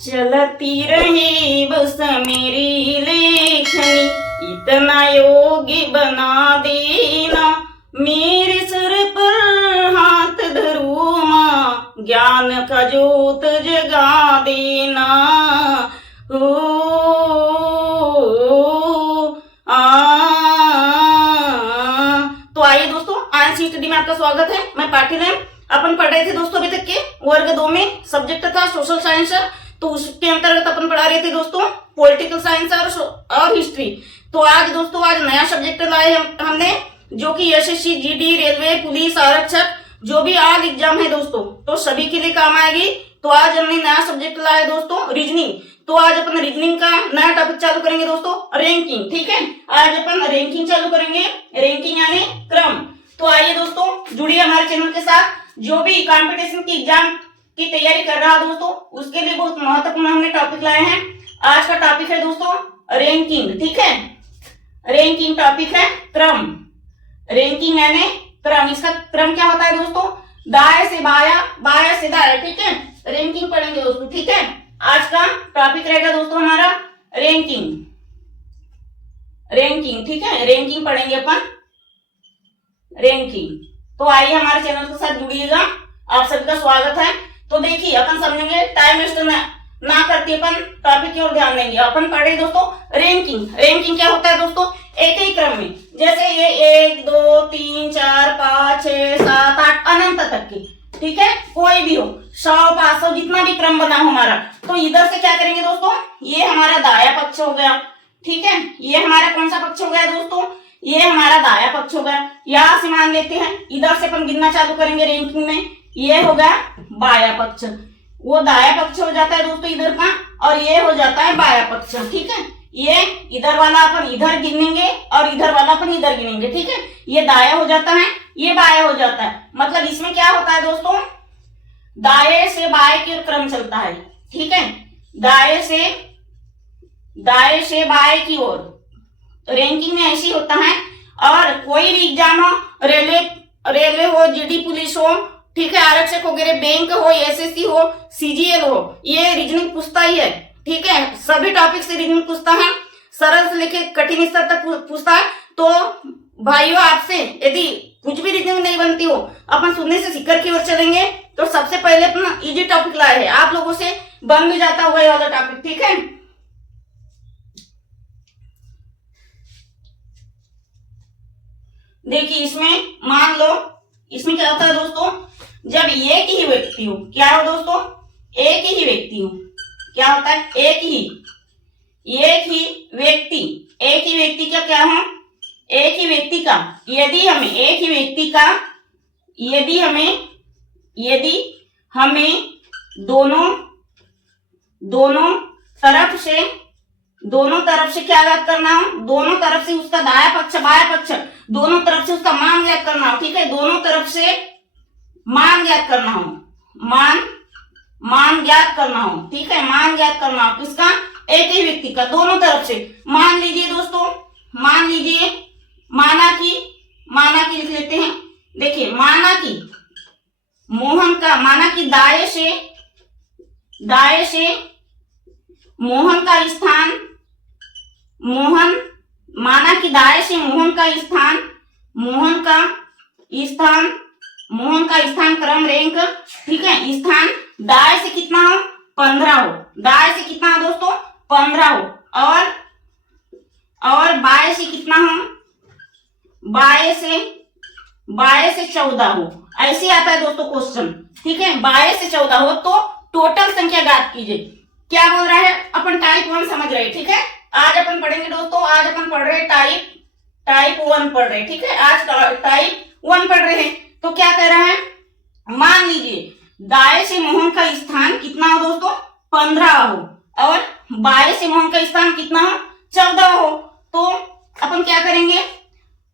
चलती रही बस मेरी लेखनी, इतना योगी बना देना, मेरे सर पर हाथ धरू माँ, ज्ञान का जोत जगा देना। ओ, तो आइए दोस्तों, आज स्टडी में आपका स्वागत है। मैं पाटिल। अपन पढ़ रहे थे दोस्तों अभी तक के वर्ग 2 में सब्जेक्ट था सोशल साइंस, तो उसके अंतर्गत अपन पढ़ा रहे थे दोस्तों पॉलिटिकल साइंस और हिस्ट्री। तो आज दोस्तों आज नया सब्जेक्ट लाए हमने, जो कि एसएससी, जीडी, रेलवे, पुलिस, आरक्षक, जो भी आल एग्जाम है दोस्तों, तो सभी के लिए काम आएगी। तो आज हमने नया सब्जेक्ट लाया दोस्तों रीजनिंग। तो आज अपन रीजनिंग का नया टॉपिक चालू करेंगे दोस्तों, रैंकिंग। ठीक है, आज अपन रैंकिंग चालू करेंगे, रैंकिंग यानी क्रम। तो आइए दोस्तों जुड़िए हमारे चैनल के साथ। जो भी कंपटीशन की एग्जाम की तैयारी कर रहा है दोस्तों, उसके लिए बहुत महत्वपूर्ण हमने टॉपिक लाए हैं। आज का टॉपिक है दोस्तों रैंकिंग। ठीक है, रैंकिंग टॉपिक है क्रम। रैंकिंग यानी क्रम। इसका क्रम क्या होता है दोस्तों? दाएं से बाया, बाया से दाया। ठीक है, रैंकिंग पढ़ेंगे दोस्तों। ठीक है, आज का टॉपिक रहेगा दोस्तों हमारा रैंकिंग। रैंकिंग, ठीक है, रैंकिंग पढ़ेंगे अपन, रैंकिंग। तो आइए हमारे चैनल के साथ जुड़िएगा, आप सभी का स्वागत है। तो देखिए अपन समझेंगे, टाइम वेस्ट ना करके अपन टॉपिक की ओर ध्यान देंगे। अपन पढ़े दोस्तों रैंकिंग। रैंकिंग क्या होता है दोस्तों? एक ही क्रम में, जैसे ये 1 2 3 4 5 6 7 8 अनंत तक की। ठीक है, कोई भी हो, 100 500 जितना भी क्रम बना हो हमारा। तो इधर से क्या करेंगे दोस्तों? ये हमारा दाया पक्ष हो गया। ठीक है, ये हमारा कौन सा पक्ष हो गया दोस्तों? ये हमारा दाया पक्ष हो गया। यहां से मान लेते हैं, इधर से अपन गिनना चालू करेंगे रैंकिंग में। ये हो गया बाया पक्ष, वो दाया पक्ष हो जाता है दोस्तों इधर का, और ये हो जाता है बाया पक्ष। ठीक है, ये इधर वाला अपन इधर गिनेंगे और इधर वाला अपन इधर गिनेंगे। ठीक है, ये दाया हो जाता है, ये बाया हो जाता है। मतलब इसमें क्या होता है दोस्तों? दाएं से बाएं की ओर क्रम चलता है। ठीक है, दाएं से बाएं की ओर रैंकिंग में ऐसी होता है। और कोई भी एग्जाम हो, रेलवे हो, जीडी, पुलिस हो, ठीक है, आरक्षक वगैरह, बैंक हो, एसएससी हो, सीजीएल हो, ये रीजनिंग पूछता ही है। ठीक है, सभी टॉपिक से रीजनिंग पूछता है, सरल से लेके कठिन स्तर तक पूछता है। तो भाइयों, आपसे यदि कुछ भी रीजनिंग नहीं बनती हो, अपन शून्य से सीकर की ओर चलेंगे। तो सबसे पहले अपना इजी टॉपिक लाए हैं, आप लोगों से बन भी जाता हुआ ये वाला टॉपिक। ठीक है, देखिए इसमें मान लो, इसमें क्या होता है दोस्तों? जब एक ही व्यक्ति हो, क्या हो दोस्तों? एक ही व्यक्ति हो, क्या होता है? एक ही व्यक्ति का क्या हो? एक ही व्यक्ति का, यदि हमें दोनों तरफ से क्या याद करना हो? दोनों तरफ से उसका दाया पक्ष, बाया पक्ष, दोनों तरफ से उसका मान याद करना हो। ठीक है, दोनों तरफ से मान याद करना हो, मान ज्ञात करना हो। ठीक है, मान ज्ञात करना हो किसका? एक ही व्यक्ति का, दोनों तरफ से। मान लीजिए दोस्तों, मान लीजिए माना की लिख लेते हैं। देखिए माना की दाएं से मोहन का स्थान, माना कि दाएं से मोहन का स्थान क्रम रैंक। ठीक है, स्थान दाएं से कितना हो? 15 हो। दाएं से कितना हो दोस्तों? 15 हो। और बाएं से कितना हो? बाएं से 14 हो। ऐसे आता है दोस्तों क्वेश्चन। ठीक है, बाएं से 14 हो तो टोटल संख्या ज्ञात कीजिए। क्या बोल रहा है? अपन टाइप 1 समझ रहे हैं। ठीक है, आज अपन पढ़ेंगे दोस्तों, आज अपन पढ़ रहे टाइप 1 पढ़ रहे हैं। ठीक है, आज टाइप 1 पढ़ रहे हैं। तो क्या कह रहा है? मान लीजिए दाएं से मोहन का स्थान कितना हो दोस्तों? 15 हो, और बाएं से मोहन का स्थान कितना हो? 14 हो। तो अपन क्या करेंगे?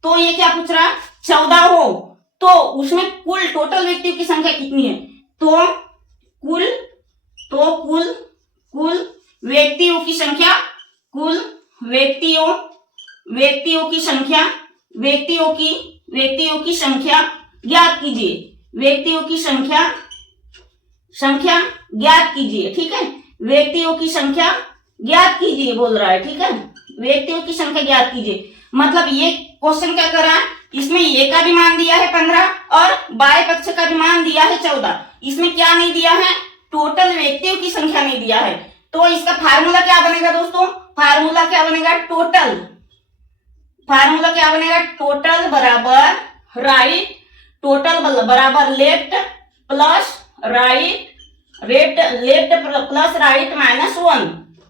तो ये क्या पूछ रहा है? 14 हो तो उसमें कुल टोटल व्यक्तियों की संख्या कितनी है? तो कुल व्यक्तियों की संख्या, व्यक्तियों की संख्या ज्ञात कीजिए। व्यक्तियों की संख्या ज्ञात कीजिए। ठीक है, व्यक्तियों की संख्या ज्ञात कीजिए बोल रहा है, ठीक है। व्यक्तियों की संख्या ज्ञात कीजिए, मतलब ये क्वेश्चन क्या कर रहा है, इसमें ए का भी मान दिया है 15 और बाएं पक्ष का भी मान दिया है 14। इसमें क्या नहीं दिया है, टोटल व्यक्तियों की संख्या नहीं दिया है। तो इसका फार्मूला क्या बनेगा दोस्तों, फार्मूला क्या बनेगा, टोटल, फार्मूला क्या बनेगा, टोटल बराबर राइट, टोटल बराबर left plus right, left plus right minus 1,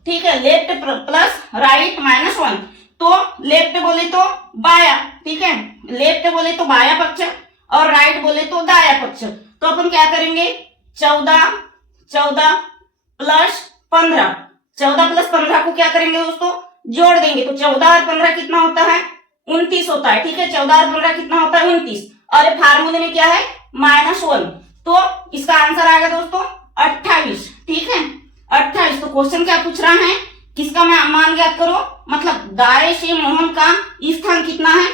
ठीक है, लेफ्ट प्लस राइट माइनस 1। तो लेफ्ट बोले तो बाया, ठीक है, लेफ्ट बोले तो बाया पक्ष और राइट बोले तो दाया पक्ष। तो अपन क्या करेंगे, 14 प्लस 15, 14 प्लस 15 को क्या करेंगे दोस्तों, जोड़ देंगे। तो 14 और 15 कितना होता है, 29 होता है, ठीक है, 14 और 15 कितना होता है, 29। और फार्मूले में क्या है, -1। तो इसका आंसर आएगा दोस्तों 28, ठीक है, 28। तो क्वेश्चन क्या पूछ रहा है, किसका मान ज्ञात करो, मतलब दाएं से मोहन का स्थान कितना है,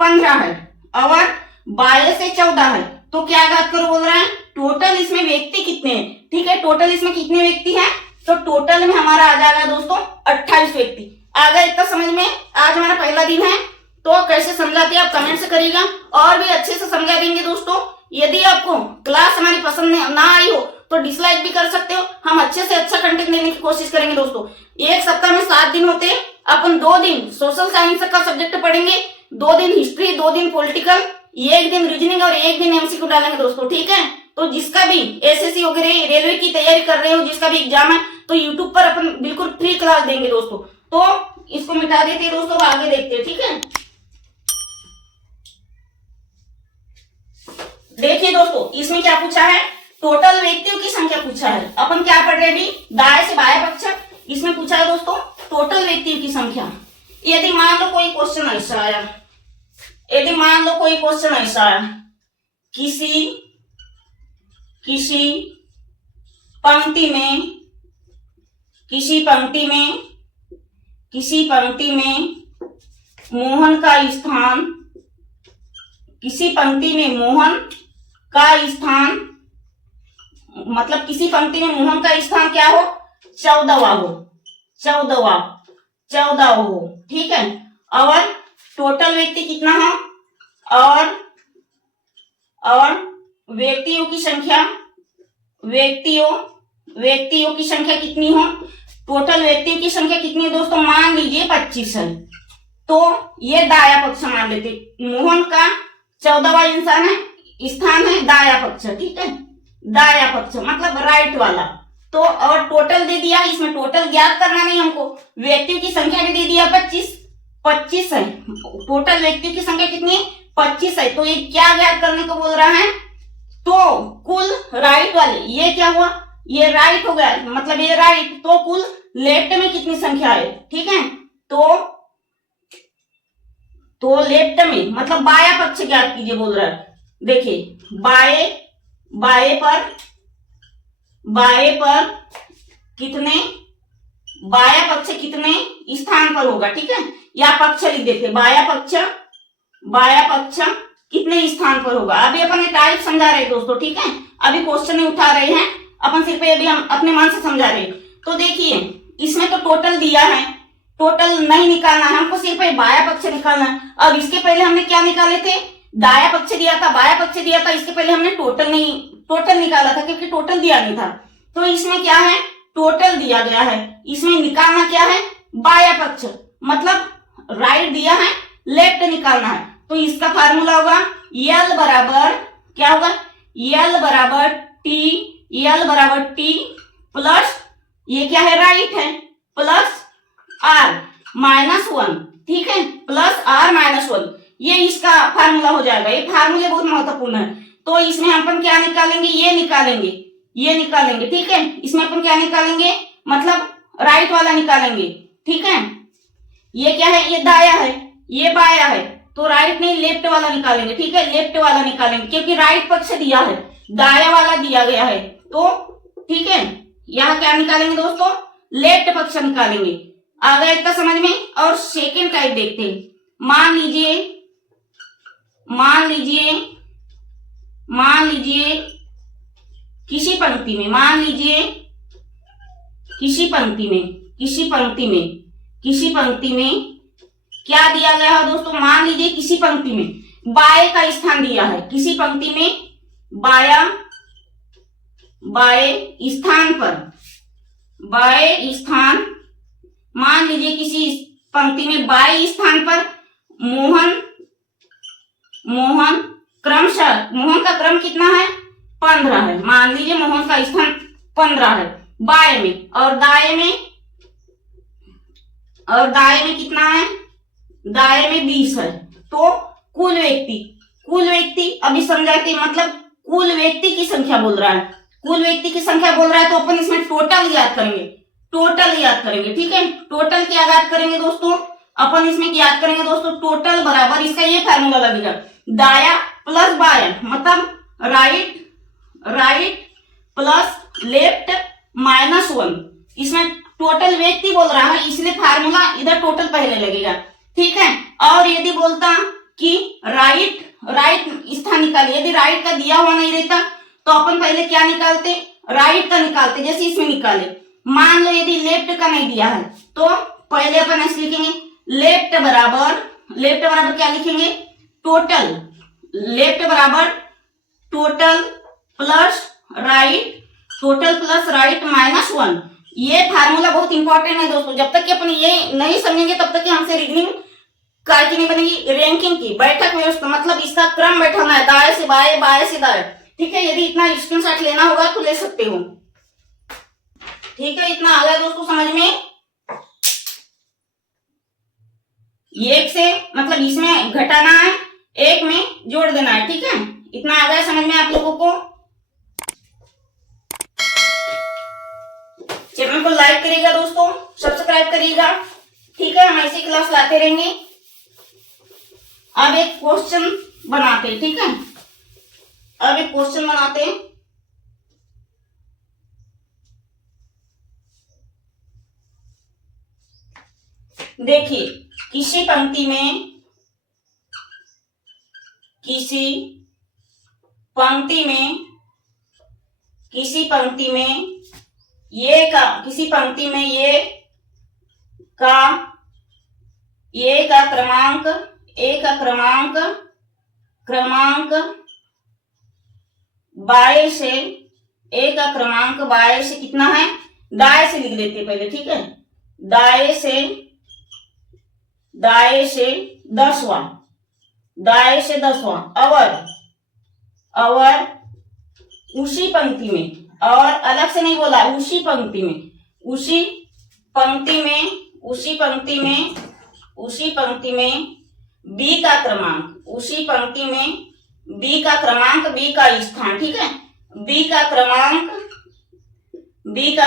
15 है और बाएं से 14 है। तो क्या ज्ञात करो बोल रहा है, टोटल इसमें व्यक्ति कितने हैं, ठीक है, टोटल इसमें कितने व्यक्ति हैं। तो टोटल में हमारा आ जाएगा दोस्तों 28 व्यक्ति। आ गया इतना समझ में। आज हमारा पहला दिन है, तो कैसे समझाते हैं आप कमेंट से करिएगा, और भी अच्छे से समझा देंगे दोस्तों। यदि आपको क्लास हमारी पसंद ना आई हो तो डिसलाइक भी कर सकते हो, हम अच्छे से अच्छा कंटेंट देने की कोशिश करेंगे दोस्तों। एक सप्ताह में 7 दिन होते हैं, अपन 2 दिन सोशल साइंस का सब्जेक्ट पढ़ेंगे, 2 दिन हिस्ट्री, 2 दिन पॉलिटिकल, 1 दिन रीजनिंग और 1 दिन एमसीक्यू डालेंगे दोस्तों, ठीक है। तो जिसका भी एसएससी वगैरह रेलवे की तैयारी कर रहे हो, जिसका भी एग्जाम है, तो यूट्यूब पर अपन बिल्कुल फ्री क्लास देंगे दोस्तों। तो इसको मिटा देते हैं दोस्तों, आगे देखते हैं, ठीक है। देखिए दोस्तों, इसमें क्या पूछा है, टोटल व्यक्तियों की संख्या पूछा है। अपन क्या पढ़ रहे हैं, दाएं से बाएं पक्ष, इसमें पूछा है दोस्तों टोटल व्यक्तियों की संख्या। यदि मान लो कोई क्वेश्चन ऐसा आया, यदि मान लो कोई क्वेश्चन ऐसा आया, किसी पंक्ति में मोहन का स्थान, किसी पंक्ति में मोहन का स्थान, मतलब किसी पंक्ति में मोहन का स्थान क्या हो, 14वां हो, 14वां हो, ठीक है। और टोटल व्यक्ति कितना हो, और व्यक्तियों की संख्या, व्यक्तियों की संख्या कितनी हो, टोटल व्यक्तियों की संख्या कितनी है दोस्तों, मान लीजिए 25 है। तो ये दाया पक्ष मान लेते, मोहन का 14वां इंसान है, स्थान है दाया पक्ष, ठीक है, दाया पक्ष मतलब राइट वाला। तो और टोटल दे दिया, इसमें टोटल ज्ञात करना नहीं हमको, व्यक्तियों की संख्या भी दे दिया 25 है, टोटल व्यक्तियों की संख्या कितनी है, 25 है। तो ये क्या ज्ञात करने को बोल रहा है, तो कुल राइट वाले, ये क्या हुआ, ये राइट हो गया, मतलब ये राइट, तो कुल लेफ्ट में कितनी संख्या है, ठीक है। तो लेफ्ट में मतलब बाया पक्ष ज्ञात कीजिए बोल रहा है। देखिए बाएं पर कितने, बाया पक्ष कितने स्थान पर होगा, ठीक है, या पक्ष लिख देते, बाया पक्ष कितने स्थान पर होगा। अभी अपन टाइप समझा रहे हैं दोस्तों, ठीक है, अभी क्वेश्चन नहीं उठा रहे हैं अपन, सिर्फ अभी हम अपने मन से समझा रहे हैं। तो देखिए इसमें तो टोटल दिया है, टोटल नहीं निकालना है हमको, सिर्फ बाया पक्ष निकालना है। अब इसके पहले हमने क्या निकाले थे, दाया पक्ष दिया था, बाया पक्ष दिया था, इसके पहले हमने टोटल निकाला था क्योंकि टोटल दिया नहीं था। तो इसमें क्या है, टोटल दिया गया है, इसमें निकालना क्या है, बाया पक्ष, मतलब राइट दिया है, लेफ्ट निकालना है। तो इसका फार्मूला होगा यल बराबर क्या होगा, यल बराबर टी प्लस, ये क्या है, राइट है, प्लस आर -1, ठीक है, प्लस आर -1, ये इसका फार्मूला हो जाएगा। ये फार्मूले बहुत महत्वपूर्ण है। तो इसमें अपन क्या निकालेंगे, ये निकालेंगे, ठीक है, इसमें अपन क्या निकालेंगे, मतलब राइट वाला निकालेंगे, ठीक है। ये क्या है, ये दाया है, ये बाया है, तो राइट नहीं लेफ्ट वाला निकालेंगे, ठीक है, लेफ्ट वाला निकालेंगे क्योंकि राइट पक्ष दिया है, दाया वाला दिया गया है। तो ठीक है, यहाँ क्या निकालेंगे दोस्तों, लेफ्ट पक्ष निकालेंगे। आ गया इतना समझ में। और सेकेंड टाइप देखते हैं। मान लीजिए किसी पंक्ति में, मान लीजिए किसी पंक्ति में क्या दिया गया है दोस्तों, मान लीजिए किसी पंक्ति में बाएं का स्थान दिया है, किसी पंक्ति में बाएं स्थान, मान लीजिए किसी पंक्ति में बाएं स्थान पर मोहन क्रमशः, मोहन का क्रम कितना है, 15 है, मान लीजिए मोहन का स्थान 15 है बाएं में, और दाएं में कितना है, दाएं में 20 है। तो कुल व्यक्ति अभी समझाते, मतलब कुल व्यक्ति की संख्या बोल रहा है, तो अपन इसमें टोटल याद करेंगे, ठीक है। टोटल क्या याद करेंगे दोस्तों, अपन इसमें याद करेंगे दोस्तों, टोटल बराबर इसका ये फार्मूला लगेगा, दाया प्लस बाया, मतलब राइट प्लस लेफ्ट -1। इसमें टोटल व्यक्ति बोल रहा है, इसलिए फार्मूला इधर टोटल पहले लगेगा, ठीक है। और यदि बोलता कि राइट स्थान निकालिए, यदि राइट का दिया हुआ नहीं रहता तो अपन पहले क्या निकालते, राइट का निकालते, जैसे इसमें निकाले। मान लो यदि लेफ्ट का नहीं दिया है तो पहले अपन ऐसे लिखेंगे, लेफ्ट बराबर क्या लिखेंगे, टोटल, लेफ्ट बराबर टोटल प्लस राइट -1। ये फार्मूला बहुत इंपॉर्टेंट है दोस्तों, जब तक कि अपन ये नहीं समझेंगे तब तक कि हमसे रीजनिंग काय की नहीं बनेगी, रैंकिंग की, बैठक व्यवस्था, मतलब इसका क्रम बैठाना है, दाएं से दाएं, ठीक है। यदि इतना स्क्रीनशॉट लेना होगा तो ले सकते हो, ठीक है। इतना आ गया दोस्तों समझ में, एक से मतलब इसमें घटाना है, एक में जोड़ देना है, ठीक है। इतना आ गया समझ में आप लोगों को। चैनल को लाइक करिएगा दोस्तों, सब्सक्राइब करिएगा, ठीक है। हम ऐसी क्लास लाते रहेंगे। अब एक क्वेश्चन बनाते हैं, ठीक है। देखिए, किसी पंक्ति में ये का क्रमांक बाएं से कितना है, दाएं से लिख लेते हैं पहले, ठीक है। दाएं से 10वां, और उसी पंक्ति में, और अलग से नहीं बोला, उसी पंक्ति में बी का क्रमांक, बी का स्थान, ठीक है। बी का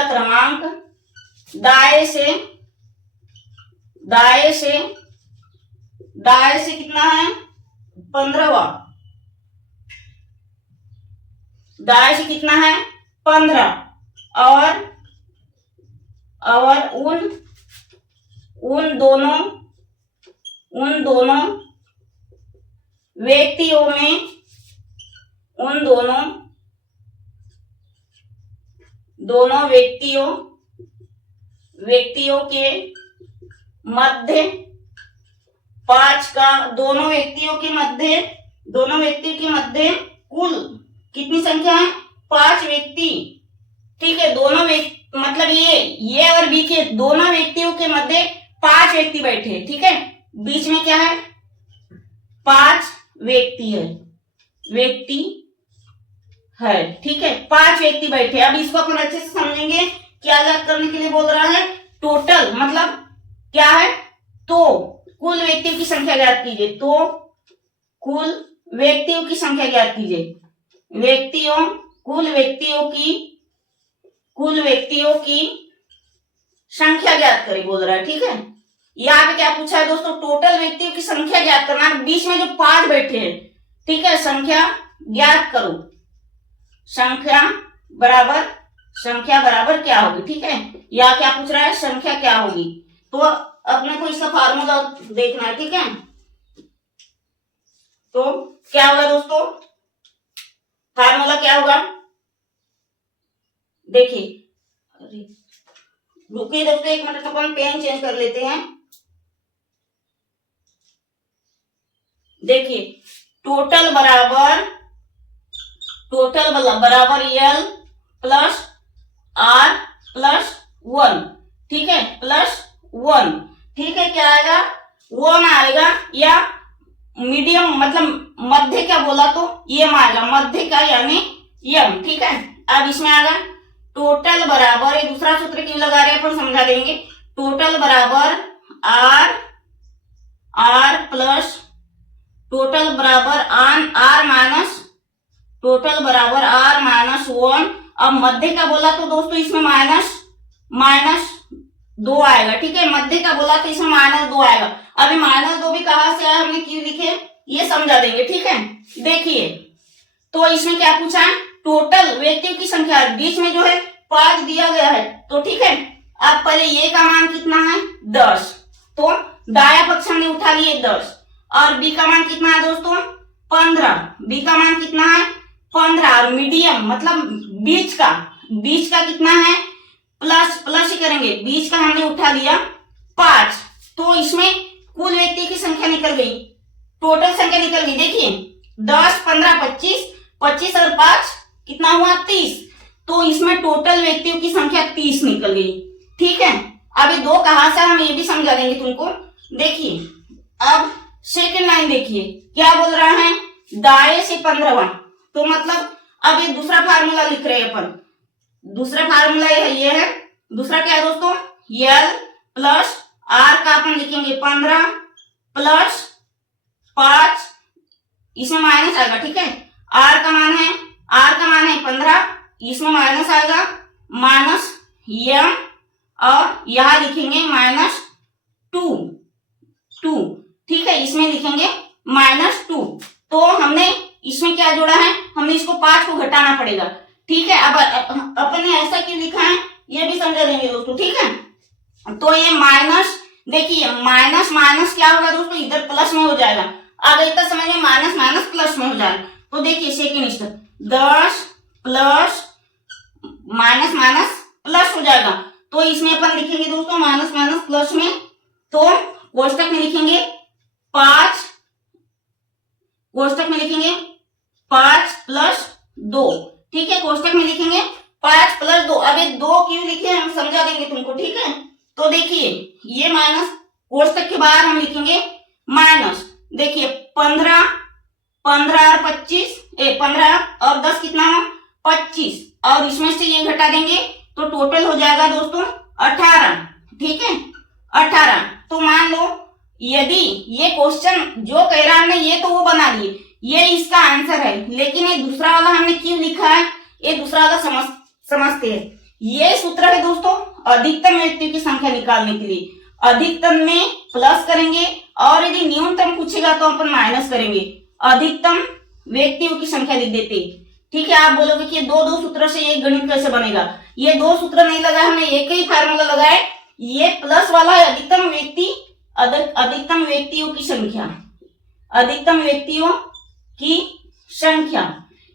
क्रमांक दाएं से कितना है, 15वां, दाएं से कितना है, 15, और उन दोनों व्यक्तियों के मध्य दोनों व्यक्तियों के मध्य कुल कितनी संख्या है, 5 व्यक्ति, ठीक है। दोनों व्यक्ति मतलब ये और बी के दोनों व्यक्तियों के मध्य 5 व्यक्ति बैठे, ठीक है। बीच में क्या है, 5 व्यक्ति है, ठीक है। 5 व्यक्ति बैठे। अब इसको अपन अच्छे से समझेंगे, क्या याद करने के लिए बोल रहा है, टोटल मतलब क्या है, तो कुल व्यक्तियों की संख्या ज्ञात कीजिए, कुल व्यक्तियों की संख्या ज्ञात कीजिए, कुल व्यक्तियों की संख्या ज्ञात करें बोल रहा है, ठीक है। यहाँ पे क्या पूछा है दोस्तों, टोटल व्यक्तियों की संख्या ज्ञात करना, बीच में जो 5 बैठे हैं, ठीक है। संख्या ज्ञात करो, संख्या बराबर क्या होगी, ठीक है। या क्या पूछ रहा है, संख्या क्या होगी, तो अपने को इसका फार्मूला देखना है, ठीक है। तो क्या होगा दोस्तों, फार्मूला क्या होगा, देखिए रुकिए दोस्तों, एक मिनट, अपन पेन चेंज कर लेते हैं। देखिए, टोटल बराबर एल प्लस आर प्लस 1, ठीक है, प्लस 1, ठीक है। क्या आएगा? 1 आएगा, या मीडियम मतलब मध्य का बोला तो यम आएगा, मध्य का यानी यम, ठीक है। अब इसमें आएगा टोटल बराबर, ये दूसरा सूत्र क्यों लगा रहे हैं अपन समझा देंगे। टोटल बराबर आर प्लस टोटल बराबर आर माइनस 1। अब मध्य का बोला तो दोस्तों इसमें माइनस 2 आएगा, ठीक है। मध्य का बोला तो इसमें -2 आएगा। अभी -2 भी कहां से आया, हमने क्यों लिखे ये समझा देंगे, ठीक है। देखिए, तो इसमें क्या पूछा है, टोटल व्यक्तियों की संख्या, बीच में जो है 5 दिया गया है, तो ठीक है। अब पहले ये का मान कितना है 10, तो दाया पक्ष हमने उठा लिए 10, और बी का मान कितना है दोस्तों 15, बी का मान कितना है 15, और मीडियम मतलब बीच का कितना है प्लस ही करेंगे, बीच का हमने उठा लिया 5, तो इसमें कुल व्यक्ति की संख्या निकल गई, टोटल संख्या निकल गई। देखिए 10, 15, 25 और 5 कितना हुआ 30, तो इसमें टोटल व्यक्तियों की संख्या 30 निकल गई, ठीक है। अभी 2 कहां से हम ये भी समझा देंगे तुमको। देखिए, अब सेकंड लाइन देखिए क्या बोल रहा है, दाएं से 15वां, तो मतलब अब ये दूसरा फार्मूला लिख रहे हैं अपन। दूसरा फार्मूला ये है, दूसरा क्या है दोस्तों, एल प्लस आर का अपन लिखेंगे 15 प्लस 5, इसमें माइनस आएगा, ठीक है। आर का मान है 15, इसमें माइनस आएगा माइनस एम, और यहां लिखेंगे -2, ठीक है, इसमें लिखेंगे -2। तो हमने इसमें क्या जोड़ा है, हमने इसको 5 को घटाना पड़ेगा, ठीक है। अब अपन ने ऐसा क्यों लिखा है ये भी समझा देंगे दोस्तों, ठीक है। तो ये माइनस, देखिए माइनस क्या होगा दोस्तों, इधर प्लस में हो जाएगा। अगर इतना समझ में माइनस प्लस में हो जाएगा, तो देखिए second step 10 plus minus plus हो जाएगा, तो इसमें अपन लिखेंगे दोस्तों माइनस प्लस में, तो कोष्टक में लिखेंगे 5 प्लस 2, ठीक है, कोष्टक में लिखेंगे 5 प्लस 2। अब ये 2 क्यों लिखे हम समझा देंगे तुमको, ठीक है। तो देखिए ये माइनस, कोष्टक के बाहर हम लिखेंगे माइनस, देखिए 15 और 25, 15 और 10 कितना हो 25, और इसमें से ये घटा देंगे तो टोटल हो जाएगा दोस्तों 18, ठीक है 18। तो मान लो यदि ये क्वेश्चन जो कह रहा हमने ये तो वो बना लिए, ये इसका आंसर है, लेकिन ये दूसरा वाला हमने क्यों लिखा है, ये दूसरा वाला समझते हैं। ये सूत्र है दोस्तों अधिकतम व्यक्तियों की संख्या निकालने के लिए, अधिकतम में प्लस करेंगे और यदि न्यूनतम पूछेगा तो अपन माइनस करेंगे, अधिकतम व्यक्तियों की संख्या लिख देते, ठीक है। आप बोलोगे कि दो सूत्र से एक गणित कैसे बनेगा, ये 2 सूत्र नहीं लगाया हमने, एक ही फार्मूला लगाया, ये प्लस वाला है अधिकतम व्यक्तियों की संख्या, अधिकतम व्यक्तियों की संख्या।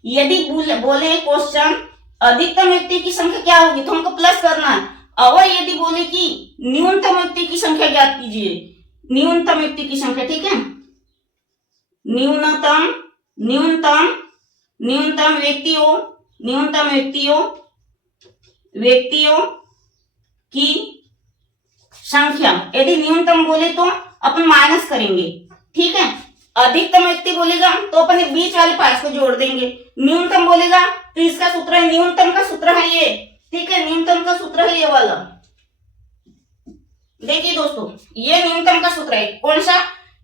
यदि बोले क्वेश्चन अधिकतम व्यक्ति की संख्या क्या होगी तो हमको प्लस करना है, और यदि बोले कि न्यूनतम व्यक्ति की संख्या ज्ञात कीजिए, न्यूनतम व्यक्ति की संख्या, ठीक है, न्यूनतम व्यक्तियों की संख्या, यदि न्यूनतम बोले तो अपन माइनस करेंगे, ठीक है। अधिकतम व्यक्ति बोलेगा तो अपन बीच वाले 5 को जोड़ देंगे, न्यूनतम बोलेगा तो इसका सूत्र है, न्यूनतम का सूत्र है ये, ठीक है, न्यूनतम का सूत्र है ये वाला। देखिए दोस्तों ये न्यूनतम का सूत्र है, कौन सा,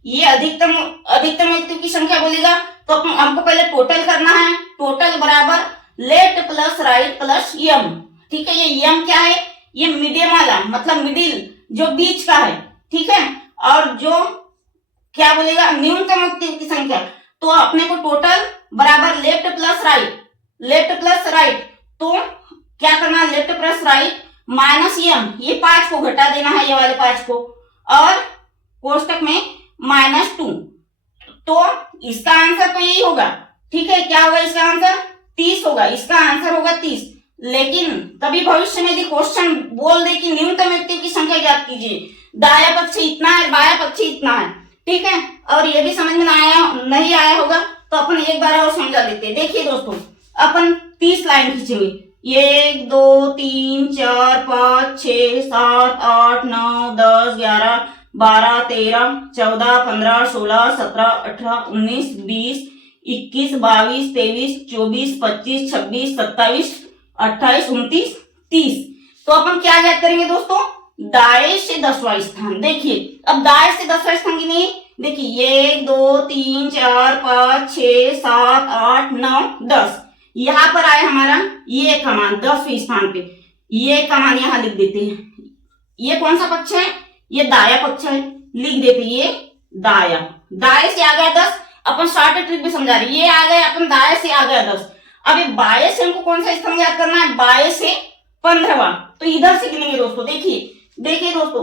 ये अधिकतम व्यक्तियों की संख्या बोलेगा तो हमको पहले टोटल करना है, टोटल बराबर लेफ्ट प्लस राइट प्लस यम, ठीक है। ये यम क्या है, ये मीडियम वाला मतलब मिडिल जो बीच का है, ठीक है। और जो क्या बोलेगा न्यूनतम व्यक्तियों की संख्या, तो अपने को टोटल बराबर लेफ्ट प्लस राइट, तो क्या करना, लेफ्ट प्लस राइट माइनस यम, ये 5 को घटा देना है, ये वाले 5 को, और कोष्टक में -2, तो इसका आंसर तो यही होगा, ठीक है। क्या होगा इसका आंसर 30 होगा, इसका आंसर होगा 30। लेकिन कभी भविष्य में यदि क्वेश्चन बोल दे कि न्यूनतम व्यक्तियों की संख्या ज्ञात कीजिए, दाया पक्ष इतना है, बाया पक्ष इतना है, ठीक है, और ये भी समझ में नहीं आया होगा तो अपन एक बार और समझा देते हैं। देखिए दोस्तों, अपन 30 लाइन खींचेंगे, 1 2 3 4 5 6 7 8 9 10 11 12 13 14 15 16 17 18 19 20 21 22 23 24 25 26 27 28 29 30। तो अपन क्या याद करेंगे दोस्तों, दाएं से 10वां स्थान। देखिए अब दाएं से 10वां स्थान की नहीं, देखिए 1 2 3 4 5 6 7 8 9 10, यहां पर आए हमारा ये कमान 10वें स्थान पे, ये कमान यहां लिख देते हैं। ये कौन सा पक्ष है, ये दाया पक्ष है, लिख देते ये दाया। दाएं से आ गया 10, अपन शॉर्ट ट्रिक भी समझा रहे, ये आ गया अपन दाएं से आ गया 10। अब ये बाएं से हमको कौन सा स्थान याद करना है, बाएं से 15वां, तो इधर से गिनेंगे दोस्तों। देखिए दोस्तों,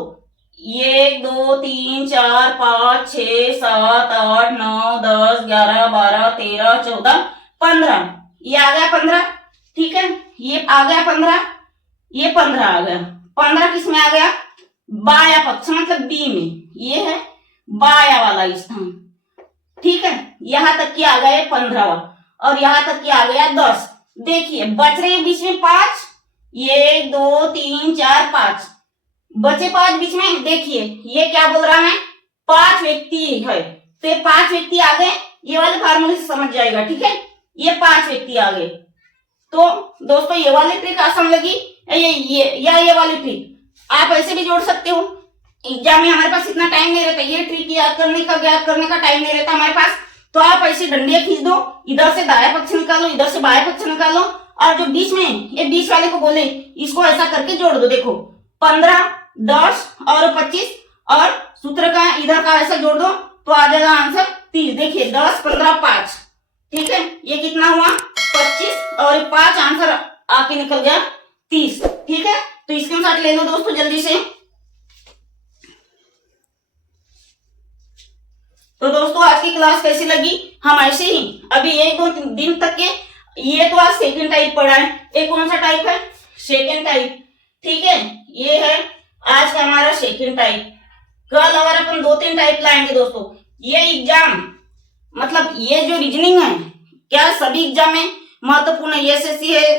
1 2 3 4 5 6 7 8 9 10 11 12 13 14 15, ये आ गया 15, ठीक है, ये आ गया 15, ये 15 आ गया। 15 किस में आ गया, बाया पक्ष मतलब बी में, ये है बाया वाला स्थान, ठीक है, यहां तक की आ गया 15वां और यहां तक की आ गया 10। देखिए बच रहे बीच में 5, 1 2 3 4 5, बचे 5 बीच में। देखिए ये क्या बोल रहा है, 5 व्यक्ति है, तो ये 5 व्यक्ति आ गए, ये वाले फार्मूले से समझ जाएगा, ठीक है, ये 5 व्यक्ति आ गए। तो दोस्तों ये वाली ट्रिक आसान लगी, ये वाली ट्रिक आप ऐसे भी जोड़ सकते हो। एग्जाम में हमारे पास इतना टाइम नहीं रहता, ये ट्रिक याद करने का टाइम नहीं रहता हमारे पास, तो आप ऐसे डंडियां खींच दो, इधर से दाया पक्ष निकालो, इधर से बाया पक्ष निकालो, और जो बीच में ये बीच वाले को बोले इसको ऐसा करके जोड़ दो। देखो 15 10 और 25 और सूत्र का इधर का ऐसा जोड़ दो तो आ जाएगा आंसर 30। देखिए 10 15 5, ठीक है, ये कितना हुआ 25 और 5 आंसर आके निकल गया 30, ठीक है। तो स्क्रीनशॉट ले लो दोस्तों जल्दी से। तो दोस्तों आज की क्लास कैसी लगी, हम ऐसे ही अभी 1-2 दिन तक के, ये तो आज सेकंड टाइप पढ़ा है, एक कौन सा टाइप है, सेकंड टाइप, ठीक है, ये है आज का हमारा सेकंड टाइप। कल और अपन 2-3 टाइप लाएंगे दोस्तों। ये एग्जाम मतलब ये जो रीजनिंग है क्या सभी एग्जाम में महत्वपूर्ण है, एसएससी है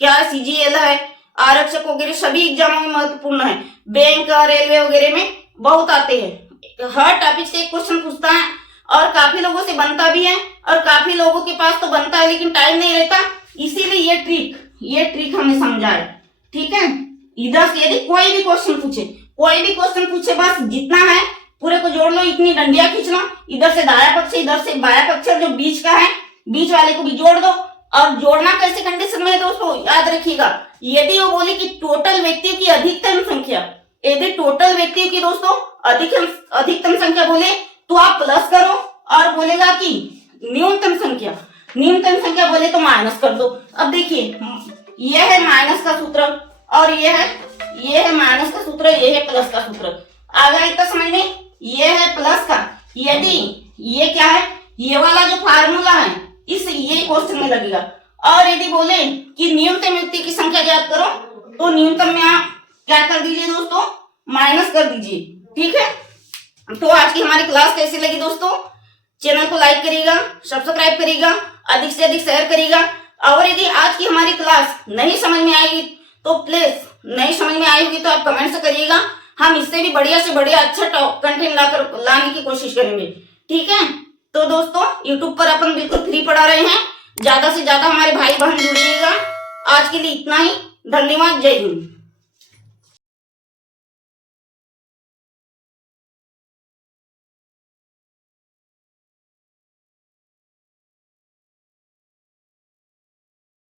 क्या, सीजीएल है, आरक्षक वगैरह सभी एग्जामों में महत्वपूर्ण है, बैंक रेलवे वगैरह में बहुत आते हैं। हर टॉपिक से एक क्वेश्चन पूछता है और काफी लोगों से बनता भी है और काफी लोगों के पास तो बनता है लेकिन टाइम नहीं रहता, इसीलिए ये ट्रिक हमने समझा है, ठीक है। इधर से यदि कोई भी क्वेश्चन पूछे बस जितना है पूरे को जोड़ लो, इतनी डंडियां खींच लो, इधर से दाया पक्ष इधर से बाया पक्ष, जो बीच का है बीच वाले को भी जोड़ दो। और जोड़ना कैसे कंडीशन में है दोस्तों, याद रखिएगा, यदि वो बोले कि टोटल व्यक्तियों की अधिकतम संख्या, यदि टोटल व्यक्तियों की दोस्तों अधिकतम संख्या बोले तो आप प्लस करो, और बोलेगा कि न्यूनतम संख्या बोले तो माइनस कर दो। अब देखिए यह है माइनस का सूत्र और ये है माइनस का सूत्र, ये है प्लस का सूत्र। आ गया इतना समझ में, ये है प्लस का, यदि ये क्या है, ये वाला जो फार्मूला है ये क्वेश्चन में लगेगा। और यदि बोले कि न्यूनतम व्यक्ति की संख्या ज्ञात करो तो न्यूनतम में आप क्या कर दीजिए दोस्तों, माइनस कर दीजिए, ठीक है। तो आज की हमारी क्लास कैसी लगी दोस्तों, चैनल को लाइक करिएगा, सब्सक्राइब करिएगा, अधिक से अधिक शेयर करिएगा। और यदि आज की हमारी क्लास नहीं समझ में आएगी तो प्लीज, नहीं समझ में आई होगी तो आप कमेंट से करिएगा, हम इससे भी बढ़िया से बढ़िया अच्छा कंटेंट लाने की कोशिश करेंगे, ठीक है। तो दोस्तों यूट्यूब पर अपन बिल्कुल फ्री पढ़ा रहे हैं, ज्यादा से ज्यादा हमारे भाई बहन जुड़िएगा। आज के लिए इतना ही, धन्यवाद, जय हिंद।